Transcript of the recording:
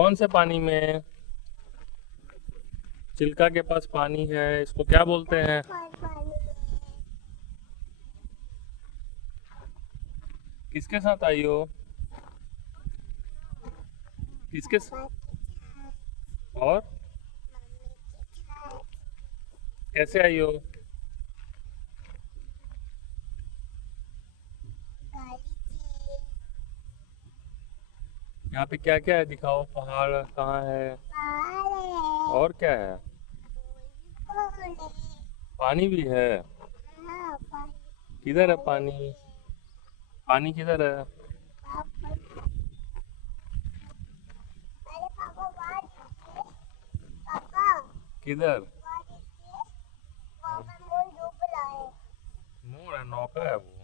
कौन से पानी में? चिल्का के पास पानी है, इसको क्या बोलते हैं? किसके साथ आई हो? किसके और कैसे आई हो? यहाँ पे क्या क्या है, दिखाओ। पहाड़ कहाँ है? और क्या है? पानी भी है। किधर है पानी? पानी किधर है? किधर? मोर है, नौका है वो।